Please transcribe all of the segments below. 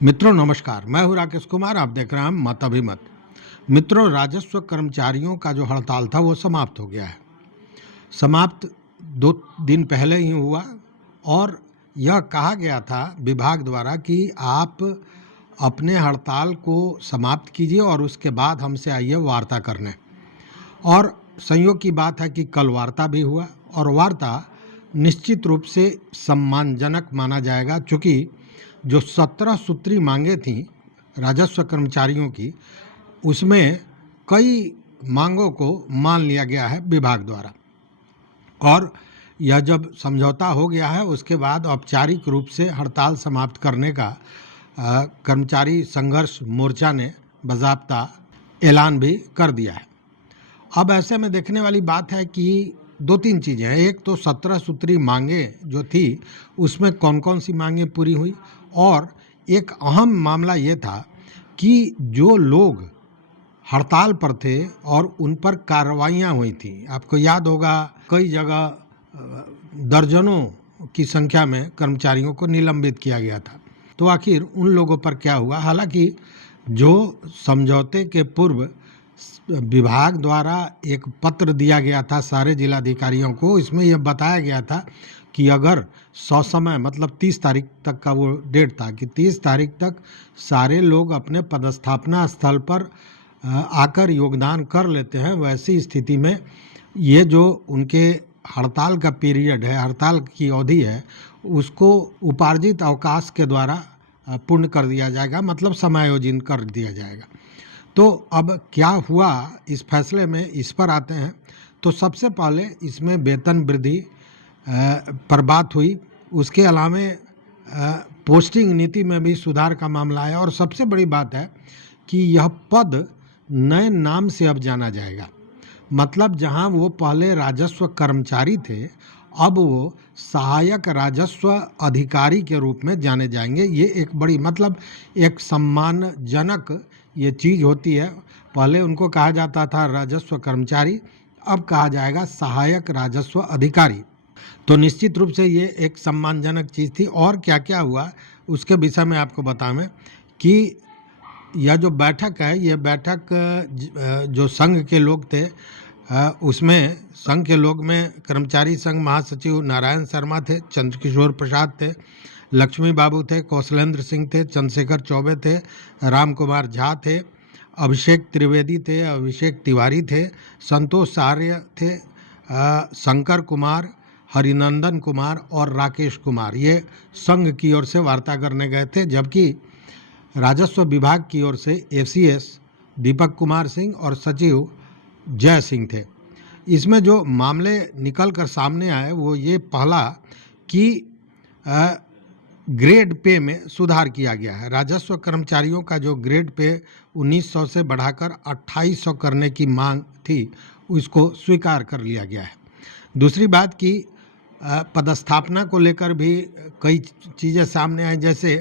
मित्रों नमस्कार, मैं हूं राकेश कुमार। आप देख रहे हैं मत अभिमत। मित्रों, राजस्व कर्मचारियों का जो हड़ताल था वो समाप्त हो गया है। समाप्त 2 दिन पहले ही हुआ और यह कहा गया था विभाग द्वारा कि आप अपने हड़ताल को समाप्त कीजिए और उसके बाद हमसे आइए वार्ता करने। और संयोग की बात है कि कल वार्ता भी हुआ और वार्ता निश्चित रूप से सम्मानजनक माना जाएगा, चूँकि जो 17 सूत्री मांगें थीं राजस्व कर्मचारियों की, उसमें कई मांगों को मान लिया गया है विभाग द्वारा। और यह जब समझौता हो गया है उसके बाद औपचारिक रूप से हड़ताल समाप्त करने का कर्मचारी संघर्ष मोर्चा ने बाज़ाब्ता ऐलान भी कर दिया है। अब ऐसे में देखने वाली बात है कि 2-3 चीज़ें हैं। एक तो 17 सूत्री मांगें जो थी उसमें कौन कौन सी मांगें पूरी हुई, और एक अहम मामला ये था कि जो लोग हड़ताल पर थे और उन पर कार्रवाइयाँ हुई थी, आपको याद होगा कई जगह दर्जनों की संख्या में कर्मचारियों को निलंबित किया गया था। तो आखिर उन लोगों पर क्या हुआ? हालांकि जो समझौते के पूर्व विभाग द्वारा एक पत्र दिया गया था सारे जिलाधिकारियों को, इसमें यह बताया गया था कि अगर ससमय मतलब 30 तारीख तक का वो डेट था कि 30 तारीख तक सारे लोग अपने पदस्थापना स्थल पर आकर योगदान कर लेते हैं, वैसी स्थिति में ये जो उनके हड़ताल का पीरियड है, हड़ताल की अवधि है, उसको उपार्जित अवकाश के द्वारा पूर्ण कर दिया जाएगा, मतलब समायोजन कर दिया जाएगा। तो अब क्या हुआ इस फैसले में, इस पर आते हैं। तो सबसे पहले इसमें वेतन वृद्धि पर बात हुई। उसके अलावा पोस्टिंग नीति में भी सुधार का मामला है और सबसे बड़ी बात है कि यह पद नए नाम से अब जाना जाएगा। मतलब जहां वो पहले राजस्व कर्मचारी थे, अब वो सहायक राजस्व अधिकारी के रूप में जाने जाएंगे। ये एक बड़ी मतलब एक सम्मानजनक ये चीज़ होती है। पहले उनको कहा जाता था राजस्व कर्मचारी, अब कहा जाएगा सहायक राजस्व अधिकारी। तो निश्चित रूप से ये एक सम्मानजनक चीज़ थी। और क्या क्या हुआ उसके विषय में आपको बताएं कि यह जो बैठक है, ये बैठक जो संघ के लोग थे, उसमें संघ के लोग में कर्मचारी संघ महासचिव नारायण शर्मा थे, चंद्रकिशोर प्रसाद थे, लक्ष्मी बाबू थे, कौशलेंद्र सिंह थे, चंद्रशेखर चौबे थे, राम कुमार झा थे, अभिषेक त्रिवेदी थे, अभिषेक तिवारी थे, संतोष आर्य थे, शंकर कुमार, हरिनंदन कुमार और राकेश कुमार, ये संघ की ओर से वार्ता करने गए थे। जबकि राजस्व विभाग की ओर से एसीएस दीपक कुमार सिंह और सचिव जय सिंह थे। इसमें जो मामले निकल कर सामने आए वो ये पहला कि ग्रेड पे में सुधार किया गया है। राजस्व कर्मचारियों का जो ग्रेड पे 1900 से बढ़ाकर 2800 करने की मांग थी, उसको स्वीकार कर लिया गया है। दूसरी बात कि पदस्थापना को लेकर भी कई चीज़ें सामने आई। जैसे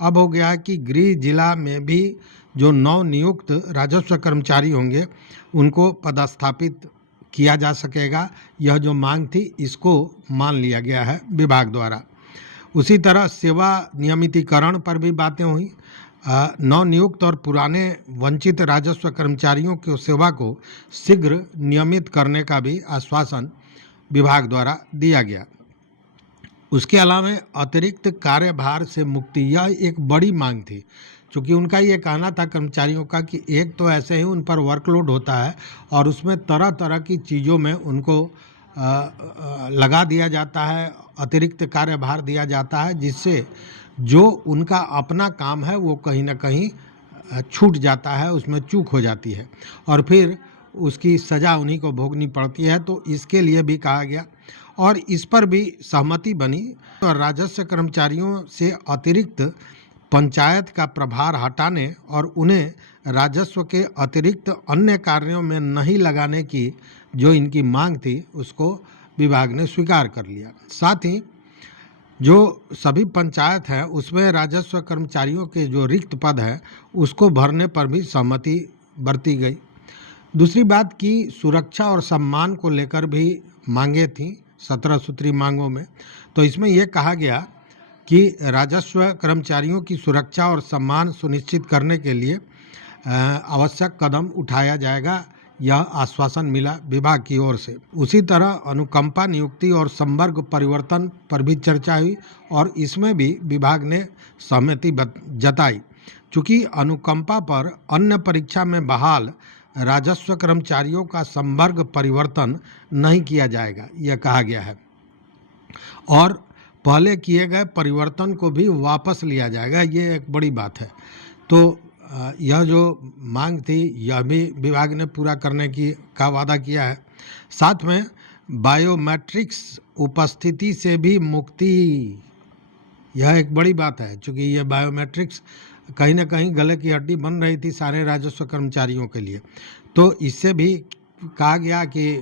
अब हो गया है कि गृह जिला में भी जो नवनियुक्त राजस्व कर्मचारी होंगे उनको पदस्थापित किया जा सकेगा। यह जो मांग थी इसको मान लिया गया है विभाग द्वारा। उसी तरह सेवा नियमितीकरण पर भी बातें हुई। नवनियुक्त और पुराने वंचित राजस्व कर्मचारियों की सेवा को शीघ्र नियमित करने का भी आश्वासन विभाग द्वारा दिया गया। उसके अलावा अतिरिक्त कार्यभार से मुक्ति, यह एक बड़ी मांग थी, क्योंकि उनका ये कहना था कर्मचारियों का कि एक तो ऐसे ही उन पर वर्कलोड होता है और उसमें तरह तरह की चीज़ों में उनको लगा दिया जाता है, अतिरिक्त कार्यभार दिया जाता है, जिससे जो उनका अपना काम है वो कहीं ना कहीं छूट जाता है, उसमें चूक हो जाती है और फिर उसकी सज़ा उन्हीं को भोगनी पड़ती है। तो इसके लिए भी कहा गया और इस पर भी सहमति बनी। और राजस्व कर्मचारियों से अतिरिक्त पंचायत का प्रभार हटाने और उन्हें राजस्व के अतिरिक्त अन्य कार्यों में नहीं लगाने की जो इनकी मांग थी उसको विभाग ने स्वीकार कर लिया। साथ ही जो सभी पंचायत है उसमें राजस्व कर्मचारियों के जो रिक्त पद है उसको भरने पर भी सहमति बरती गई। दूसरी बात कि सुरक्षा और सम्मान को लेकर भी मांगे थी 17 सूत्री मांगों में। तो इसमें यह कहा गया कि राजस्व कर्मचारियों की सुरक्षा और सम्मान सुनिश्चित करने के लिए आवश्यक कदम उठाया जाएगा, यह आश्वासन मिला विभाग की ओर से। उसी तरह अनुकंपा नियुक्ति और संवर्ग परिवर्तन पर भी चर्चा हुई और इसमें भी विभाग ने सहमति जताई। चूँकि अनुकंपा पर अन्य परीक्षा में बहाल राजस्व कर्मचारियों का संवर्ग परिवर्तन नहीं किया जाएगा, यह कहा गया है, और पहले किए गए परिवर्तन को भी वापस लिया जाएगा, ये एक बड़ी बात है। तो यह जो मांग थी यह भी विभाग ने पूरा करने का वादा किया है। साथ में बायोमेट्रिक्स उपस्थिति से भी मुक्ति, यह एक बड़ी बात है, क्योंकि यह बायोमेट्रिक्स कहीं ना कहीं गले की हड्डी बन रही थी सारे राजस्व कर्मचारियों के लिए, तो इससे भी कहा गया कि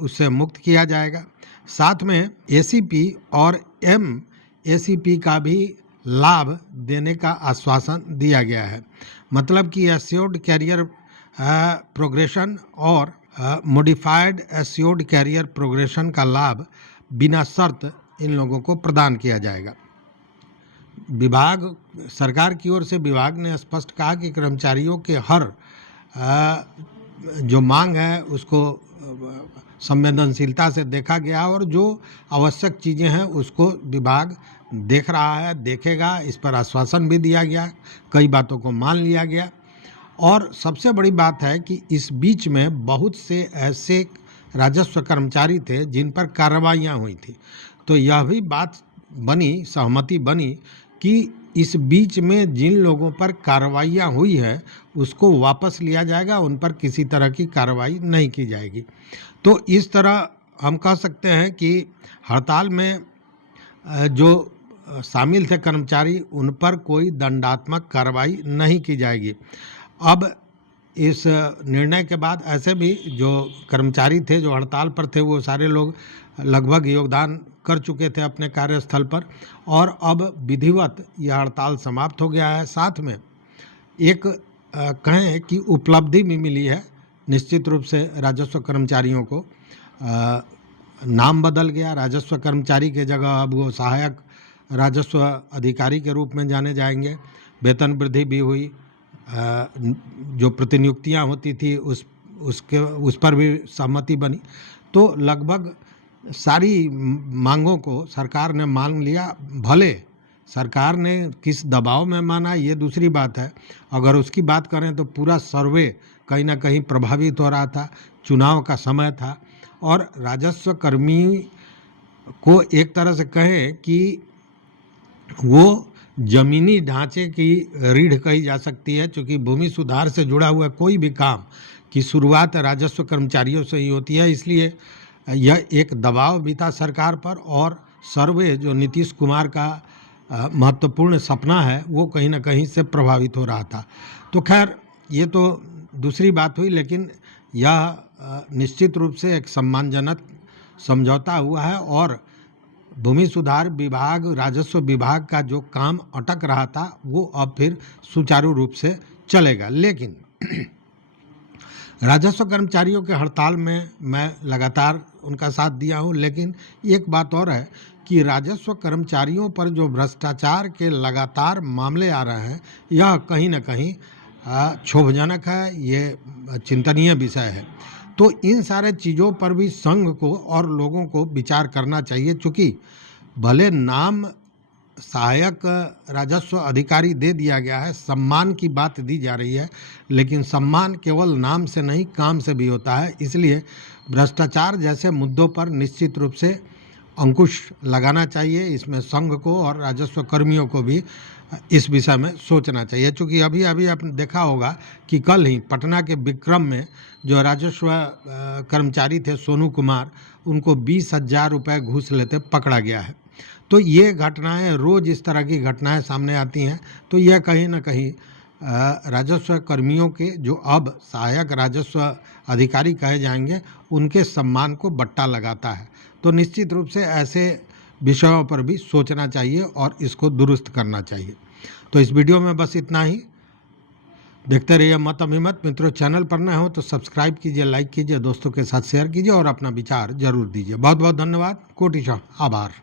उससे मुक्त किया जाएगा। साथ में एसीपी और एमएसीपी का भी लाभ देने का आश्वासन दिया गया है। मतलब कि एश्योर्ड कैरियर प्रोग्रेशन और मॉडिफाइड एश्योर्ड कैरियर प्रोग्रेशन का लाभ बिना शर्त इन लोगों को प्रदान किया जाएगा। विभाग सरकार की ओर से विभाग ने स्पष्ट कहा कि कर्मचारियों के हर जो मांग है उसको संवेदनशीलता से देखा गया और जो आवश्यक चीज़ें हैं उसको विभाग देख रहा है, देखेगा, इस पर आश्वासन भी दिया गया, कई बातों को मान लिया गया। और सबसे बड़ी बात है कि इस बीच में बहुत से ऐसे राजस्व कर्मचारी थे जिन पर कार्रवाइयाँ हुई थी, तो यह भी बात बनी, सहमति बनी कि इस बीच में जिन लोगों पर कार्रवाइयाँ हुई है उसको वापस लिया जाएगा, उन पर किसी तरह की कार्रवाई नहीं की जाएगी। तो इस तरह हम कह सकते हैं कि हड़ताल में जो शामिल थे कर्मचारी उन पर कोई दंडात्मक कार्रवाई नहीं की जाएगी। अब इस निर्णय के बाद ऐसे भी जो कर्मचारी थे जो हड़ताल पर थे वो सारे लोग लगभग योगदान कर चुके थे अपने कार्यस्थल पर, और अब विधिवत यह हड़ताल समाप्त हो गया है। साथ में एक कहें कि उपलब्धि भी मिली है, निश्चित रूप से राजस्व कर्मचारियों को नाम बदल गया, राजस्व कर्मचारी के जगह अब वो सहायक राजस्व अधिकारी के रूप में जाने जाएंगे। वेतन वृद्धि भी हुई, जो प्रतिनियुक्तियां होती थी उस पर भी सहमति बनी। तो लगभग सारी मांगों को सरकार ने मान लिया। भले सरकार ने किस दबाव में माना ये दूसरी बात है, अगर उसकी बात करें तो पूरा सर्वे कहीं ना कहीं प्रभावित हो रहा था, चुनाव का समय था और राजस्व कर्मी को एक तरह से कहें कि वो जमीनी ढांचे की रीढ़ कही जा सकती है, क्योंकि भूमि सुधार से जुड़ा हुआ कोई भी काम की शुरुआत राजस्व कर्मचारियों से ही होती है। इसलिए यह एक दबाव भी था सरकार पर, और सर्वे जो नीतीश कुमार का महत्वपूर्ण सपना है वो कहीं ना कहीं से प्रभावित हो रहा था। तो खैर ये तो दूसरी बात हुई, लेकिन यह निश्चित रूप से एक सम्मानजनक समझौता हुआ है और भूमि सुधार विभाग, राजस्व विभाग का जो काम अटक रहा था वो अब फिर सुचारू रूप से चलेगा। लेकिन राजस्व कर्मचारियों के हड़ताल में मैं लगातार उनका साथ दिया हूं, लेकिन एक बात और है कि राजस्व कर्मचारियों पर जो भ्रष्टाचार के लगातार मामले आ रहे हैं यह कहीं ना कहीं क्षोभजनक है, ये चिंतनीय विषय है। तो इन सारे चीज़ों पर भी संघ को और लोगों को विचार करना चाहिए, क्योंकि भले नाम सहायक राजस्व अधिकारी दे दिया गया है, सम्मान की बात दी जा रही है, लेकिन सम्मान केवल नाम से नहीं काम से भी होता है। इसलिए भ्रष्टाचार जैसे मुद्दों पर निश्चित रूप से अंकुश लगाना चाहिए। इसमें संघ को और राजस्व कर्मियों को भी इस विषय में सोचना चाहिए, क्योंकि अभी अभी आपने देखा होगा कि कल ही पटना के विक्रम में जो राजस्व कर्मचारी थे सोनू कुमार, उनको 20,000 रुपये घूस लेते पकड़ा गया है। तो ये घटनाएं रोज़ इस तरह की घटनाएं सामने आती हैं, तो यह कहीं ना कहीं राजस्व कर्मियों के जो अब सहायक राजस्व अधिकारी कहे जाएंगे उनके सम्मान को बट्टा लगाता है। तो निश्चित रूप से ऐसे विषयों पर भी सोचना चाहिए और इसको दुरुस्त करना चाहिए। तो इस वीडियो में बस इतना ही। देखते रहिए मत अभिमत। मित्रों, चैनल पर नए हो तो सब्सक्राइब कीजिए, लाइक कीजिए, दोस्तों के साथ शेयर कीजिए और अपना विचार जरूर दीजिए। बहुत बहुत धन्यवाद। कोटिशः आभार।